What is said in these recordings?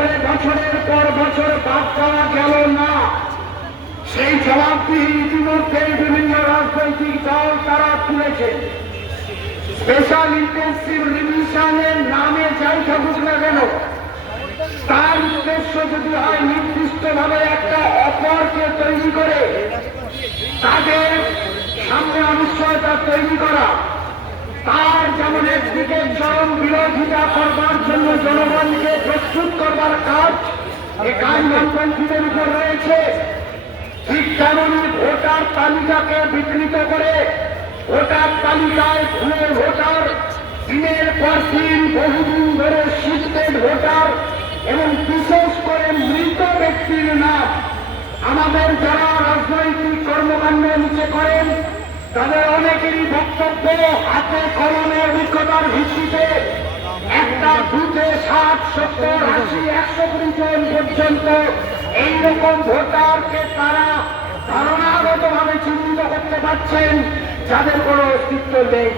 করে বছরের পর বছর বাদ দেওয়া গেল না। সেই জবাবদিহি ইতিমধ্যে বিভিন্ন রাজনৈতিক দল তারা তুলেছে। স্পেশাল ইন্টেন্সিভ রিভিশনের নামে যাই থাকুক না কেন, তার উদ্দেশ্য যদি হয় নির্দিষ্টভাবে একটা অপরকে তৈরি করে, তাদের সামনে অনিশ্চয়তা তৈরি করা। তার যেমন একদিকে চরম বিরোধিতা করবার জন্য জনগণকে প্রস্তুত করবার কাজ এ কাজ বামপন্থীদের উপর রয়েছে। ঠিক তেমনি ভোটার তালিকাকে বিকৃত করে ভোটার তালিকায় ভুলে ভোটার, দিনের পর দিন বহুদিন ধরে শিফটেড ভোটার এবং বিশেষ করে মৃত ব্যক্তির নাম আমাদের যারা রাজনৈতিক কর্মকাণ্ড নিচে করেন তাদের অনেকেরই বক্তব্য হাতে কলমে অভিজ্ঞতার ভিত্তিতে। একটা বুথে ষাট, সত্তর, আশি, একশো কুড়ি জন পর্যন্ত এইরকম ভোটারকে তারা ধারণাগত ভাবে চিহ্নিত করতে পারছেন, যাদের কোনো অস্তিত্ব নেই।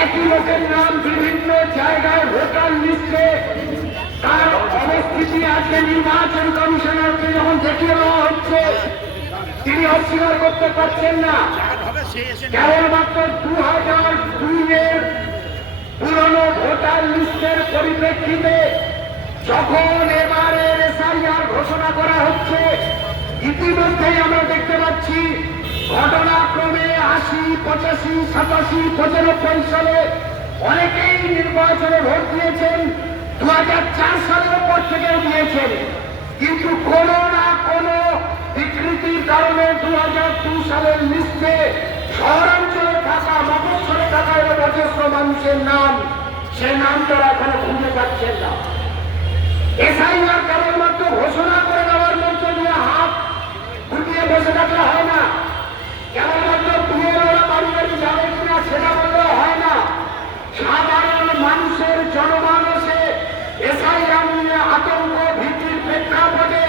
একই লোকের নাম বিভিন্ন জায়গায় ভোটার লিস্টে, তার অবস্থিতি আজকে নির্বাচন কমিশনারকে যখন দেখিয়ে দেওয়া হচ্ছে, তিনি অস্বীকার করতে পারছেন না। কেবলমাত্র দু হাজার দুইয়ের পুরনো ভোটার লিস্টের পরিপ্রেক্ষিতে যখন এবারে এসআইআর ঘোষণা করা হচ্ছে, ইতিমধ্যেই আমরা দেখতে পাচ্ছি, ঘটনাক্রমে আশি, পঁচাশি, সাতাশি, পঁচানব্বই সালে অনেকেই নির্বাচনে ভোট দিয়েছেন, দু হাজার চার সালের পর থেকেও দিয়েছেন। কিন্তু কোন বিকৃতির কারণে দু হাজার দু সালের লিস্টে শহরাঞ্চলে থাকা, মফস্বলে থাকা এরা যথেষ্ট মানুষের নাম। সে নাম তারা এখনও খুঁজে পাচ্ছেন না এসআইআর কেবলমাত্র ঘোষণা করে দেওয়ার মধ্য দিয়ে হাত গুটিয়ে বসে থাকলে হয় না কেবলমাত্র বিয়েরা বাড়ি বাড়ি যাবে কিনা সেটা বললে হয় না সাধারণ মানুষের জনমানসে এসআইআর নিয়ে আতঙ্ক ভীতির প্রেক্ষাপটে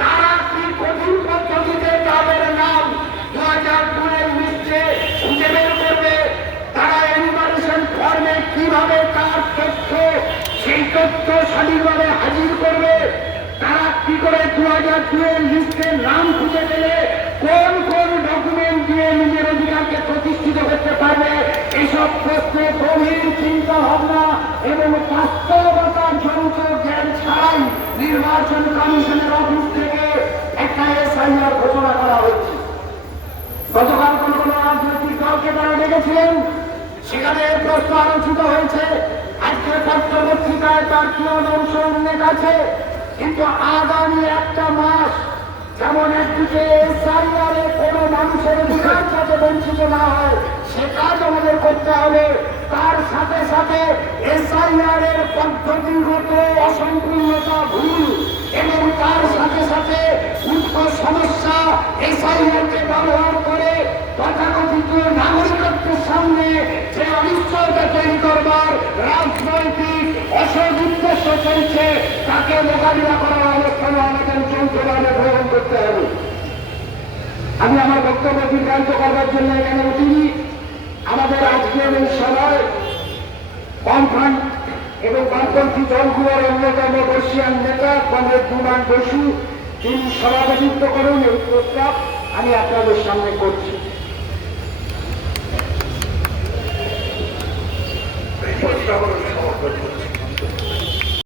তারা কি কঠিন পদ্ধতিতে তাদের নাম দু হাজার দুয়ের লিস্টে খুঁজে বের করবে তারা এনিমারেশন ফর্মে কীভাবে তার তথ্য সেই সঠিকভাবে হাজির করবে। তারা কি করে দু হাজার দুয়ের লিস্টের নাম খুঁজে পেলে, কোন কোন ডকুমেন্ট দিয়ে নিজের অধিকারকে প্রতিষ্ঠিত করতে পারবে এইসব প্রশ্নে গভীর চিন্তা ভাবনা এবং বাস্তবতার জনিত জ্ঞান ছাড়াই নির্বাচন কমিশনের অফিস থেকে একটা এসআইআর ঘোষণা করা হয়েছে। গতকাল কোন কোন রাজনৈতিক দলকে তারা ডেকেছিলেন। সেখানে প্রশ্ন আলোচিত হয়েছে কিন্তু আগামী একটা যেমন কোনো মানুষের করতে হবে। তার সাথে সাথে ভুল এবং তার সাথে সাথে সমস্যা ব্যবহার করে নাগরিকত্বের সামনে যে অনিশ্চয়তা তৈরি অসৎ উদ্দেশ্য চলছে, তাকে মোকাবিলা করার অবস্থানে আমাদের যৌথভাবে গ্রহণ করতে হবে। আমি আমার বক্তব্য দীর্ঘায়িত করবার জন্য এখানে উঠিনি। আমাদের আজকের এই সভায় বামফ্রন্ট এবং বামপন্থী দলগুলোর অন্যতম বর্ষিয়ান নেতা, কংগ্রেস দুমান বসু, তিনি সভাপতিত্ব করুন এই প্রস্তাব। আমি আপনাদের সামনে করছি।